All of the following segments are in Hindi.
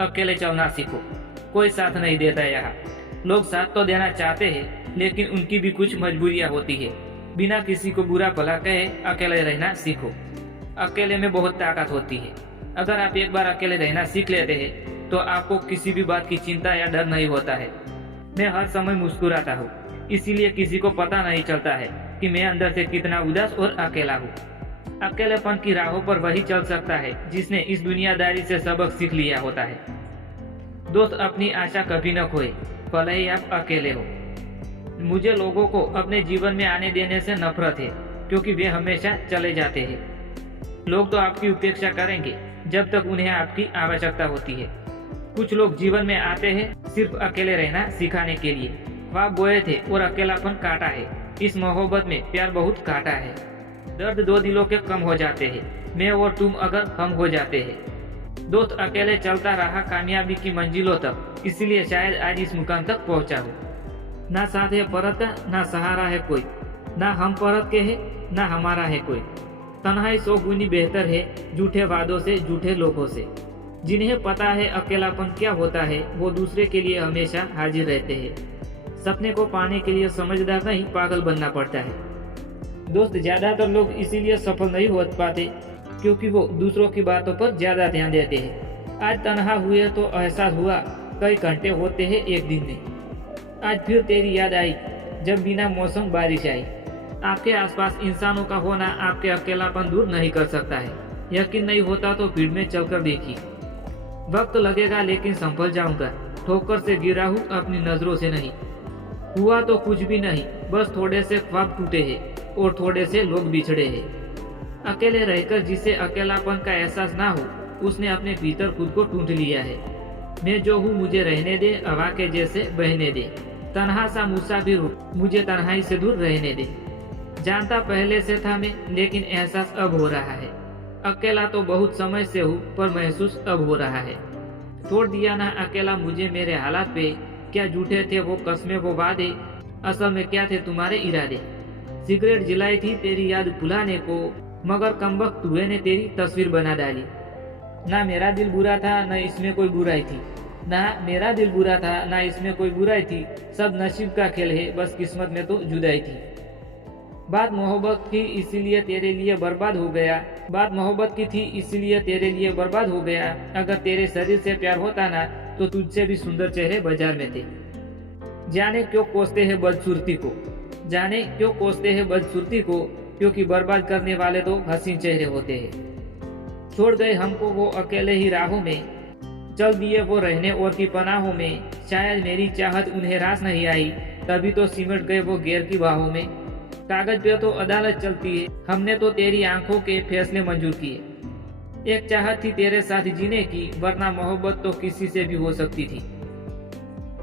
अकेले चलना सीखो, कोई साथ नहीं देता यहाँ। लोग साथ तो देना चाहते हैं, लेकिन उनकी भी कुछ मजबूरियाँ होती है। बिना किसी को बुरा भला कहे अकेले रहना सीखो। अकेले में बहुत ताकत होती है। अगर आप एक बार अकेले रहना सीख लेते हैं तो आपको किसी भी बात की चिंता या डर नहीं होता है। मैं हर समय मुस्कुराता हूँ, इसीलिए किसी को पता नहीं चलता है कि मैं अंदर से कितना उदास और अकेला हूँ। अकेलेपन की राहों पर वही चल सकता है जिसने इस दुनियादारी से सबक सीख लिया होता है। दोस्त, अपनी आशा कभी न खोए, भले ही आप अकेले हो। मुझे लोगों को अपने जीवन में आने देने से नफरत है, क्योंकि वे हमेशा चले जाते हैं। लोग तो आपकी उपेक्षा करेंगे जब तक उन्हें आपकी आवश्यकता होती है। कुछ लोग जीवन में आते हैं सिर्फ अकेले रहना सिखाने के लिए। ख्वाब बोए थे और अकेलापन काटा है। इस मोहब्बत में प्यार बहुत काटा है। दर्द दो दिलों के कम हो जाते हैं, मैं और तुम अगर हम हो जाते हैं। दोस्त, अकेले चलता रहा कामयाबी की मंजिलों तक, इसलिए शायद आज इस मुकाम तक पहुंचा हूँ। ना साथ है परत का, ना सहारा है कोई, ना हम परत के है, ना हमारा है कोई। तन्हाई 100 गुनी बेहतर है झूठे वादों से, झूठे लोगों से। जिन्हें पता है अकेलापन क्या होता है, वो दूसरे के लिए हमेशा हाजिर रहते हैं। सपने को पाने के लिए समझदार नहीं, पागल बनना पड़ता है। दोस्त, ज्यादातर लोग इसीलिए सफल नहीं हो पाते क्योंकि वो दूसरों की बातों पर ज्यादा ध्यान देते हैं। आज तन्हा हुए तो एहसास हुआ कई घंटे होते हैं एक दिन में। आज फिर तेरी याद आई जब बिना मौसम बारिश आई। आपके आसपास इंसानों का होना आपके अकेलापन दूर नहीं कर सकता है। यकीन नहीं होता तो भीड़ में चलकर देखिए। वक्त लगेगा लेकिन संभल जाऊंगा। ठोकर से गिरा हूँ, अपनी नजरों से नहीं। हुआ तो कुछ भी नहीं, बस थोड़े से ख्वाब टूटे हैं और थोड़े से लोग बिछड़े हैं। अकेले रहकर जिसे अकेलापन का एहसास ना हो, उसने अपने भीतर खुद को ढूंढ लिया है। मैं जो हूँ मुझे रहने दे, हवा के जैसे बहने दे। तन्हा सा मुसाफिर हूँ, मुझे तन्हाई से दूर रहने दे। जानता पहले से था मैं, लेकिन एहसास अब हो रहा है। अकेला तो बहुत समय से हूँ, पर महसूस अब हो रहा है। छोड़ दिया ना अकेला मुझे मेरे हालात पे। क्या झूठे थे वो कस्में, वो वादे, असल में क्या थे तुम्हारे इरादे। सिगरेट जलाई थी तेरी याद भुलाने को, मगर कमबख्त हुए ने तेरी तस्वीर बना डाली। ना मेरा दिल बुरा था, न इसमें कोई बुराई थी। ना मेरा दिल बुरा था, ना इसमें कोई बुराई थी। सब नसीब का खेल है, बस किस्मत में तो जुदाई थी। बात मोहब्बत की इसीलिए तेरे लिए बर्बाद हो गया। बात मोहब्बत की थी इसीलिए तेरे लिए बर्बाद हो गया। अगर तेरे शरीर से प्यार होता ना, तो तुझसे भी सुंदर चेहरे बाजार में थे। जाने क्यों कोसते हैं बदसूरती को, जाने क्यों कोसते हैं बदसूरती को, क्योंकि बर्बाद करने वाले तो हसीन चेहरे होते हैं। छोड़ गए हमको वो अकेले ही राहों में, चल दिए वो रहने और की पनाहों में। शायद मेरी चाहत उन्हें रास नहीं आई, तभी तो सिमट गए वो गैर की बाहों में। कागज पे तो अदालत चलती है, हमने तो तेरी आंखों के फैसले मंजूर किए। एक चाहत थी तेरे साथ जीने की, वरना मोहब्बत तो किसी से भी हो सकती थी।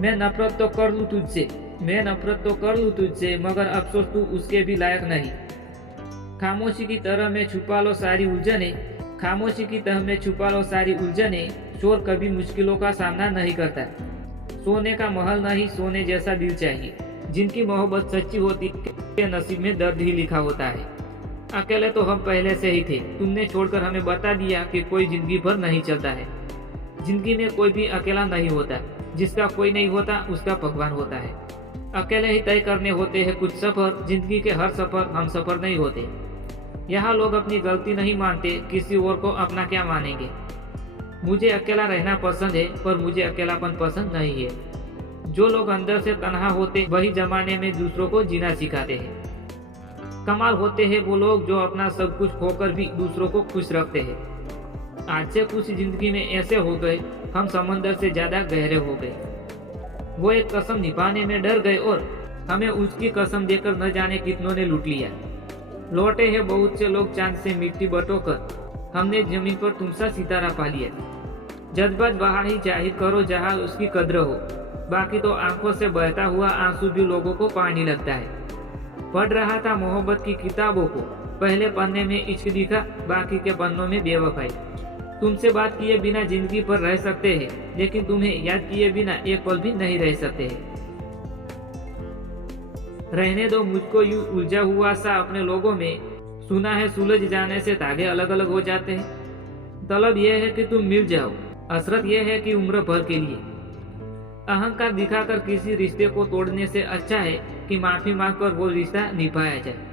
मैं नफरत तो कर लूं तुझसे, मैं नफरत तो कर लूं तुझसे, मगर अफसोस तू उसके भी लायक नहीं। खामोशी की तरह में छुपा लो सारी उलझने, खामोशी की तरह में छुपा लो सारी उलझने। शोर कभी मुश्किलों का सामना नहीं करता। सोने का महल नहीं, सोने जैसा दिल चाहिए। जिनकी मोहब्बत सच्ची होती के नसीब में दर्द ही लिखा होता है। अकेले तो हम पहले से ही थे, तुमने छोड़कर हमें बता दिया कि कोई जिंदगी भर नहीं चलता है। जिंदगी में कोई भी अकेला नहीं होता, जिसका कोई नहीं होता उसका भगवान होता है। अकेले ही तय करने होते हैं कुछ सफर, जिंदगी के हर सफर हम सफर नहीं होते। यहाँ लोग अपनी गलती नहीं मानते, किसी और को अपना क्या मानेंगे। मुझे अकेला रहना पसंद है, पर मुझे अकेलापन पसंद नहीं है। जो लोग अंदर से तन्हा होते, वही जमाने में दूसरों को जीना सिखाते हैं। कमाल होते हैं वो लोग जो अपना सब कुछ खोकर भी दूसरों को खुश रखते हैं। आज से कुछ जिंदगी में ऐसे हो गए, हम समंदर से ज्यादा गहरे हो गए। वो एक कसम निभाने में डर गए और हमें उसकी कसम देकर न जाने कितनों ने लूट लिया। लौटे हैं बहुत से लोग चांद से मिट्टी बटोकर, हमने जमीन पर तुमसा सितारा पा लिया। जज्बात वहाँ ही जाहिर करो जहाँ उसकी कद्र हो, बाकी तो आंखों से बहता हुआ आंसू भी लोगों को पानी लगता है। पढ़ रहा था मोहब्बत की किताबों को, पहले पन्ने में इश्क दिखा, बाकी के पन्नों में बेवफाई। तुमसे बात किए बिना जिंदगी पर रह सकते हैं, लेकिन तुम्हें याद किए बिना एक पल भी नहीं रह सकते हैं। रहने दो मुझको यूं उलझा हुआ सा अपने लोगों में, सुना है सुलझ जाने से धागे अलग अलग हो जाते हैं। तलब यह है कि तुम मिल जाओ, हसरत यह है कि उम्र भर के लिए। अहंकार दिखाकर किसी रिश्ते को तोड़ने से अच्छा है कि माफी मांगकर वो रिश्ता निभाया जाए।